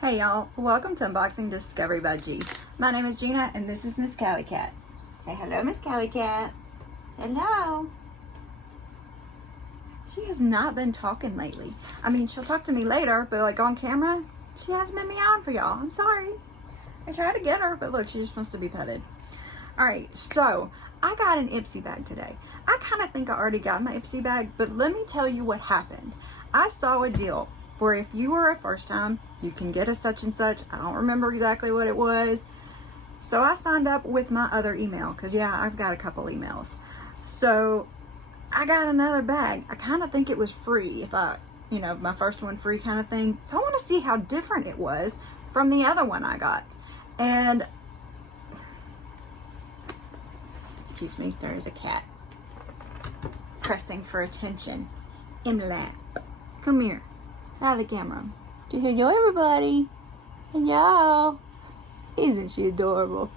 Hey y'all, welcome to Unboxing Discovery by G. My name is Gina and this is Miss Callie Cat. Say hello, Miss Callie Cat. Hello. She has not been talking lately. I mean, she'll talk to me later, but like on camera, she hasn't been meowing for y'all. I'm sorry. I tried to get her, but look, she just wants to be petted. Alright, so I got an Ipsy bag today. I kind of think I already got my Ipsy bag, but let me tell you what happened. I saw a deal where if you were a first time, you can get a such and such. I don't remember exactly what it was. So I signed up with my other email because yeah, I've got a couple emails. So I got another bag. I kind of think it was free if my first one free kind of thing. So I want to see how different it was from the other one I got. And excuse me, there is a cat pressing for attention in lap. Come here. Out of the camera. Hello everybody. Hello. Isn't she adorable?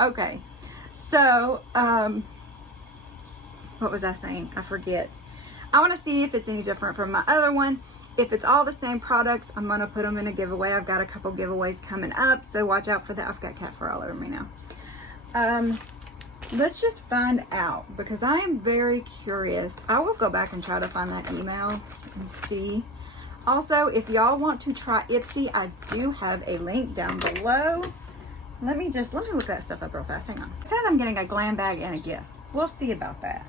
Okay. So, what was I saying? I forget. I want to see if it's any different from my other one. If it's all the same products, I'm going to put them in a giveaway. I've got a couple giveaways coming up, so watch out for that. I've got cat fur all over me now. Let's just find out because I am very curious. I will go back and try to find that email and see. Also, if y'all want to try Ipsy, I do have a link down below. Let me look that stuff up real fast. Hang on. It says I'm getting a glam bag and a gift. We'll see about that.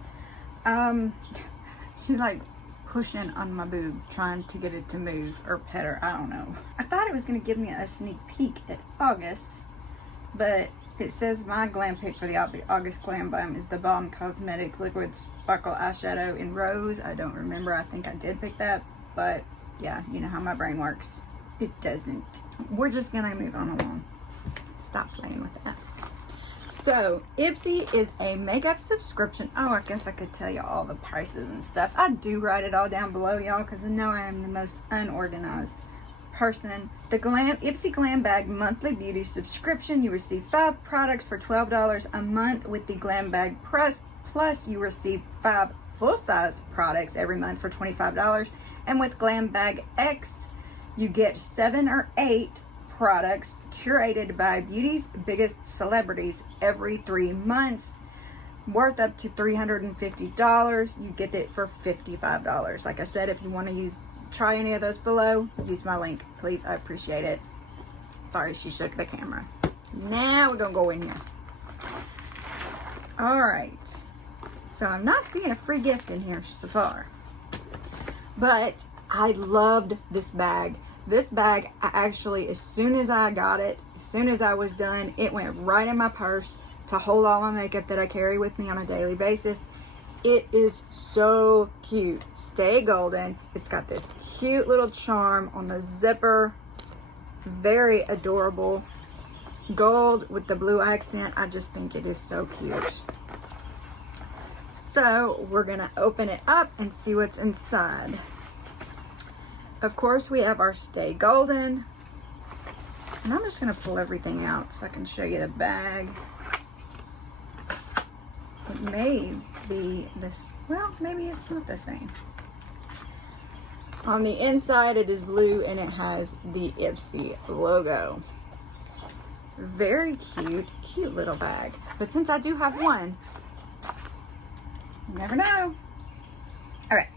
She's like pushing on my boob, trying to get it to move or pet her. I don't know. I thought it was going to give me a sneak peek at August, but it says my glam pick for the August Glam Bag is the Balm Cosmetics Liquid Sparkle Eyeshadow in Rose. I don't remember. I think I did pick that, but yeah, you know how my brain works. It doesn't. We're just gonna move on along. Stop playing with that. So, Ipsy is a makeup subscription. Oh, I guess I could tell you all the prices and stuff. I do write it all down below, y'all, because I know I am the most unorganized person. The Ipsy Glam Bag monthly beauty subscription. You receive 5 products for $12 a month. With the Glam Bag Plus, you receive 5 full-size products every month for $25. And with Glam Bag X, you get 7 or 8 products curated by beauty's biggest celebrities every 3 months, worth up to $350. You get it for $55. Like I said, if you want to try any of those below, use my link, please. I appreciate it. Sorry, she shook the camera. Now we're gonna go in here. All right. So I'm not seeing a free gift in here so far. But I loved this bag. This bag, I actually, as soon as I got it, as soon as I was done, it went right in my purse to hold all my makeup that I carry with me on a daily basis. It is so cute. Stay golden. It's got this cute little charm on the zipper. Very adorable. Gold with the blue accent. I just think it is so cute. So we're gonna open it up and see what's inside. Of course, we have our Stay Golden. And I'm just gonna pull everything out so I can show you the bag. It may be this, well, maybe it's not the same. On the inside, it is blue and it has the Ipsy logo. Very cute, cute little bag. But since I do have one, you never know. All right.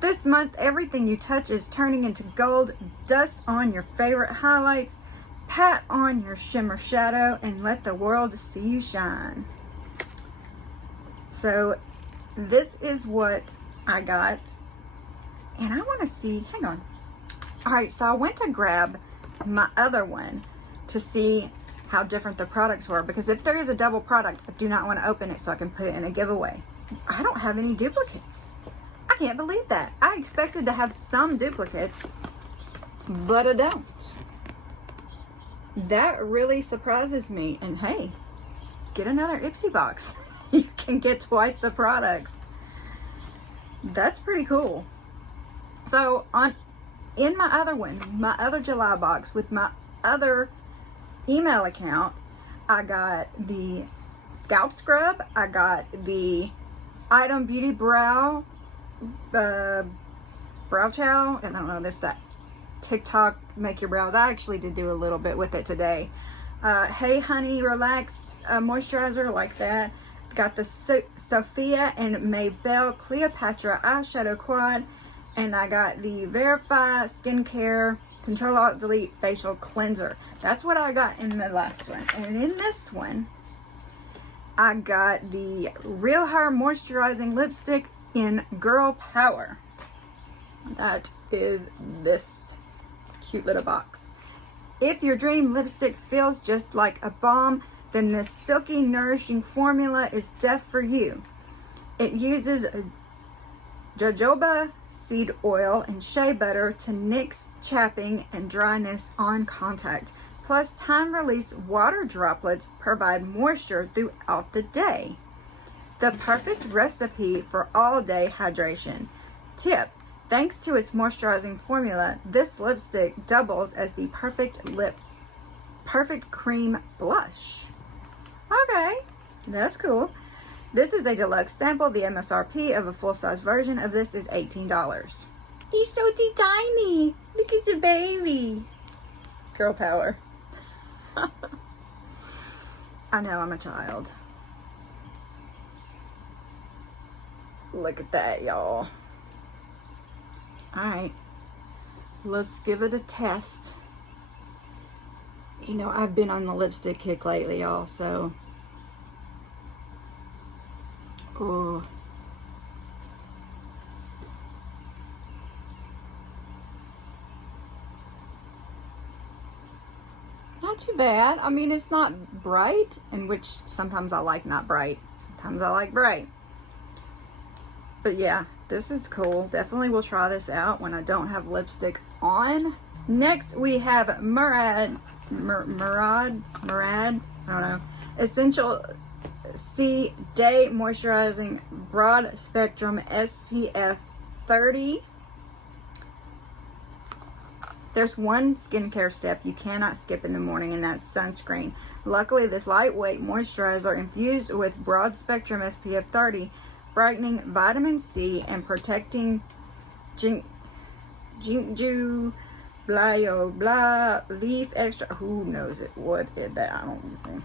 This month, everything you touch is turning into gold. Dust on your favorite highlights. Pat on your shimmer shadow and let the world see you shine. So this is what I got. And I want to see, hang on. All right, so I went to grab my other one to see how different the products were, because if there is a double product, I do not want to open it so I can put it in a giveaway. I don't have any duplicates. I can't believe that. I expected to have some duplicates, but I don't. That really surprises me. And hey, get another Ipsy box. You can get twice the products. That's pretty cool. So in my other one, my other July box with my other email account, I got the scalp scrub, I got the Item Beauty brow towel, and I don't know, this that TikTok make your brows. I actually did do a little bit with it today. Hey Honey Relax moisturizer, like that. Got the Sophia and Maybelle Cleopatra eyeshadow quad, and I got the Verify Skincare Control Alt Delete Facial Cleanser. That's what I got in the last one. And in this one, I got the REALHER Moisturizing Lipstick in Girl Power. That is this cute little box. If your dream lipstick feels just like a balm, then this silky, nourishing formula is def for you. It uses jojoba seed oil and shea butter to nix chapping and dryness on contact. Plus, time-release water droplets provide moisture throughout the day. The perfect recipe for all-day hydration. Tip: thanks to its moisturizing formula, this lipstick doubles as the perfect cream blush. Okay, that's cool. This is a deluxe sample. The MSRP of a full-size version of this is $18. He's so tiny. Look at the baby. Girl power. I know, I'm a child. Look at that, y'all. Alright, let's give it a test. You know, I've been on the lipstick kick lately, y'all, so. Oh. Not too bad. I mean, it's not bright, and which sometimes I like not bright. Sometimes I like bright. But yeah, this is cool. Definitely will try this out when I don't have lipstick on. Next, we have MURAD, I don't know, Essential C Day Moisturizing Broad Spectrum SPF 30. There's one skincare step you cannot skip in the morning, and that's sunscreen. Luckily, this lightweight moisturizer infused with broad spectrum SPF 30, brightening vitamin C and protecting ginkgo blah leaf extra. Who knows it? What is that? I don't know.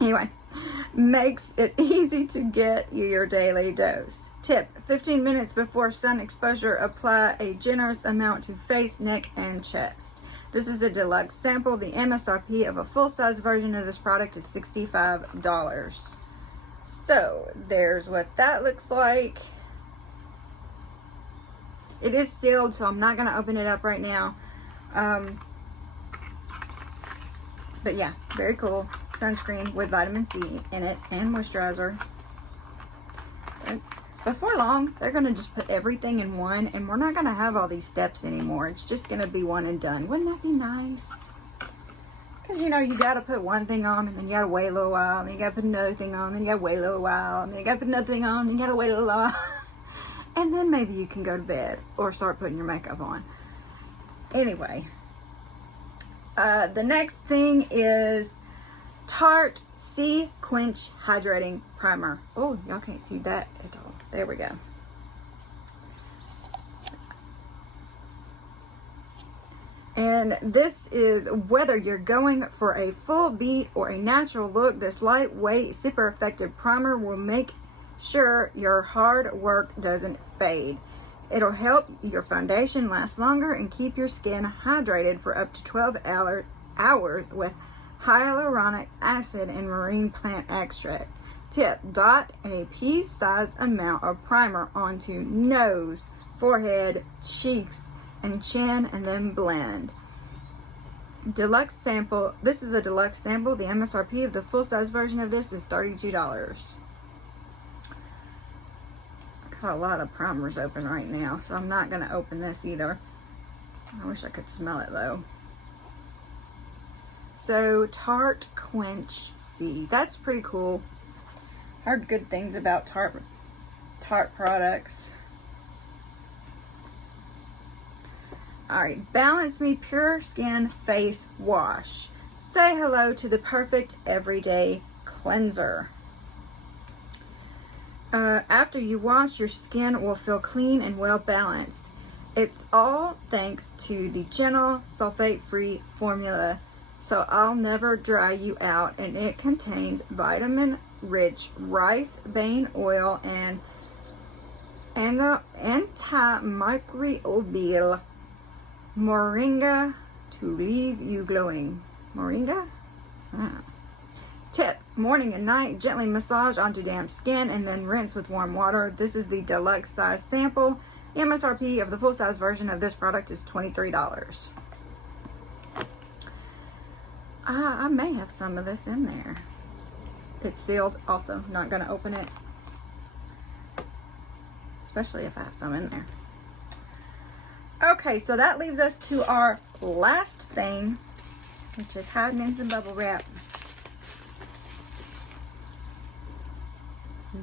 Anyway, makes it easy to get your daily dose. Tip: 15 minutes before sun exposure, apply a generous amount to face, neck, and chest. This is a deluxe sample. The MSRP of a full-size version of this product is $65. So, there's what that looks like. It is sealed, so I'm not going to open it up right now. But yeah, very cool. Sunscreen with vitamin C in it and moisturizer. And before long, they're going to just put everything in one, and we're not going to have all these steps anymore. It's just going to be one and done. Wouldn't that be nice? Because, you know, you got to put one thing on, and then you got to wait a little while, and then you got to put another thing on, then you got to wait a little while, and then you got to put another thing on, and then you got to wait a little while. And then maybe you can go to bed or start putting your makeup on. Anyway, the next thing is Tarte C Quench Hydrating Primer. Oh, y'all can't see that at all. There we go. And this is whether you're going for a full beat or a natural look, this lightweight, super effective primer will make sure your hard work doesn't fade. It'll help your foundation last longer and keep your skin hydrated for up to 12 hours with hyaluronic acid and marine plant extract. Tip: dot a pea-sized amount of primer onto nose, forehead, cheeks, and chin, and then blend. Deluxe sample. This is a deluxe sample. The MSRP of the full-size version of this is $32. Got a lot of primers open right now, so I'm not going to open this either. I wish I could smell it though. So, Tarte Quench C. That's pretty cool. Heard good things about Tarte products. Alright, Balance Me Pure Skin Face Wash. Say hello to the perfect everyday cleanser. After you wash, your skin will feel clean and well balanced. It's all thanks to the gentle sulfate-free formula, so I'll never dry you out, and it contains vitamin-rich rice bane oil and antimicrobial moringa to leave you glowing. Moringa? Tip: morning and night, gently massage onto damp skin and then rinse with warm water. This is the deluxe size sample. The MSRP of the full size version of this product is $23. I may have some of this in there. It's sealed also, not going to open it. Especially if I have some in there. Okay, so that leaves us to our last thing, which is hiding in some bubble wrap.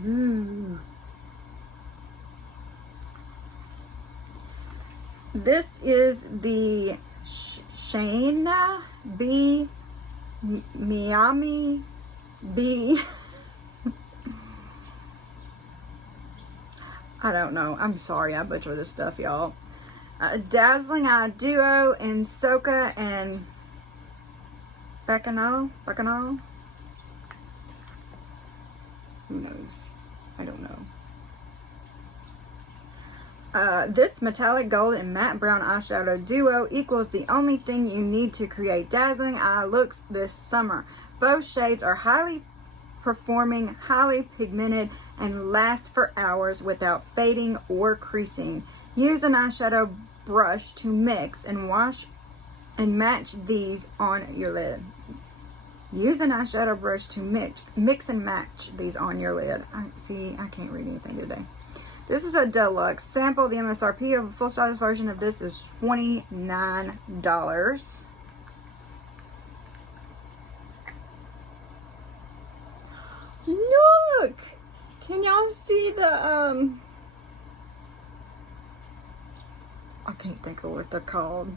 Ooh. This is the SHAINA Miami B. I don't know. I'm sorry, I butcher this stuff, y'all. Dazzling Eye Duo in Soca and Bacchanal. Who knows? I don't know. This metallic gold and matte brown eyeshadow duo equals the only thing you need to create dazzling eye looks this summer. Both shades are highly performing, highly pigmented, and last for hours without fading or creasing. Use an eyeshadow brush to mix and wash and match these on your lid. Use an eyeshadow brush to mix and match these on your lid. I can't read anything today. This is a deluxe sample. The MSRP of a full size version of this is $29. Look! Can y'all see the, I can't think of what they're called.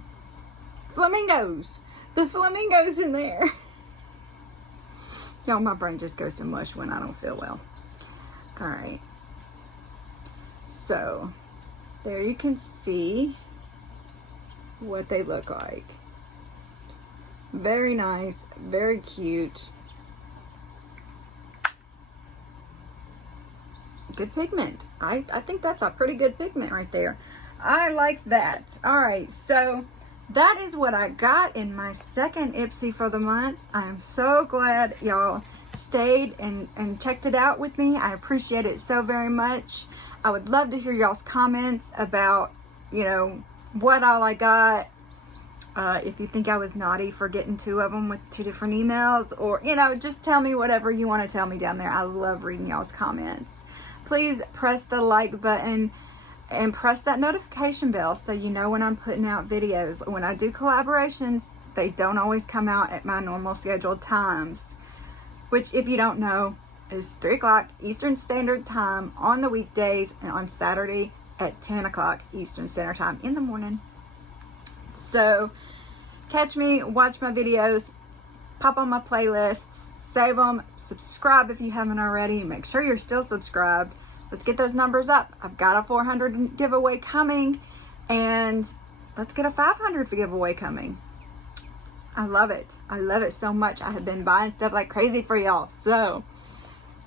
Flamingos! The flamingos in there. Y'all, my brain just goes to mush when I don't feel well. Alright. So, there you can see what they look like. Very nice, very cute. Good pigment. I think that's a pretty good pigment right there. I like that. Alright, so that is what I got in my second Ipsy for the month. I'm so glad y'all stayed and checked it out with me. I appreciate it so very much. I would love to hear y'all's comments about, you know, what all I got. If you think I was naughty for getting 2 of them with 2 different emails, or, you know, just tell me whatever you want to tell me down there. I love reading y'all's comments. Please press the like button and press that notification bell so you know when I'm putting out videos. When I do collaborations, they don't always come out at my normal scheduled times, which, if you don't know, is 3 o'clock Eastern Standard Time on the weekdays, and on Saturday at 10 o'clock Eastern Standard Time in the morning. So catch me, watch my videos, pop on my playlists, save them, subscribe if you haven't already. Make sure you're still subscribed. Let's get those numbers up. I've got a 400 giveaway coming, and let's get a 500 giveaway coming. I love it. I love it so much. I have been buying stuff like crazy for y'all. So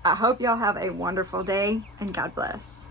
I hope y'all have a wonderful day, and God bless.